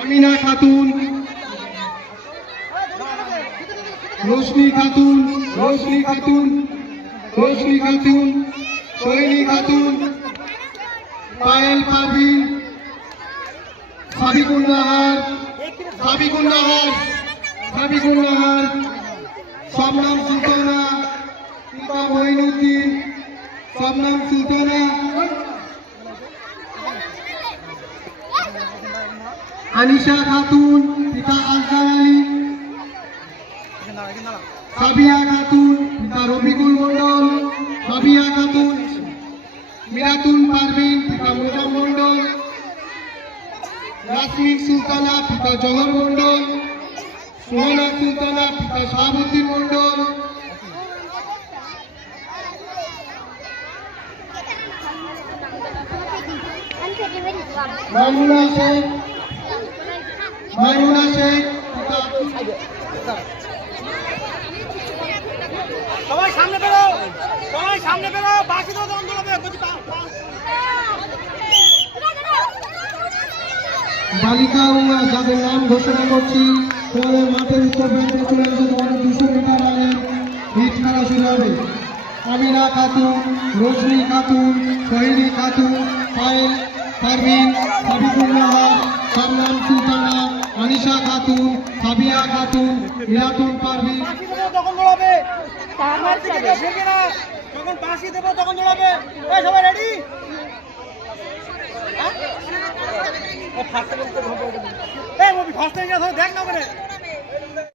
আমিনা খাতুন, রোশনি খাতুন, রোশনি খাতুন, রোশনি খাতুন, সোহিনী খাতুন, পায়েল পারভিন, সাবিকুন নাহার, সাবিকুন নাহার, সাবিকুন নাহার, শবনম সুলতানা, পিতা মঈনুদ্দিন, শবনম সুলতানা, আনিশা খাতুন, পিতা আজহার আলী, সাবিয়া খাতুন, পিতা রফিকুল মন্ডল, সাবিয়া খাতুন, মিরাতুল পারভিন, পিতা মোজাম মন্ডল, ইয়াসমিন সুলতানা, পিতা জহর মন্ডল, সুহানা সুলতানা, পিতা শাহাবুদ্দিন মন্ডল, মাইমুনা শেখ, মাইমুনা শেখ, সবাই সামনে বেরো, সবাই সামনে বেরো, বাকি তো দম দোলাবে। বালিকা আমরা যাদের নাম ঘোষণা করছি তোমাদের মাঠের উত্তর প্রান্তে চলে এসে তোমাদের 200 মিটার রানের হিট খেলা শুরু হবে। আমিনা খাতুন, রোশনি খাতুন, সোহিনী খাতুন, পায়েল পারভিন, সাবিকুন নাহার, শবনম সুলতানা, আনিশা খাতুন, সাবিয়া খাতুন, মিরাতুল পারভিন। তখন দৌড়াবে, যখন বাঁশি দেবো তখন দৌড়াবে। সবাই রেডি? দেখ না মানে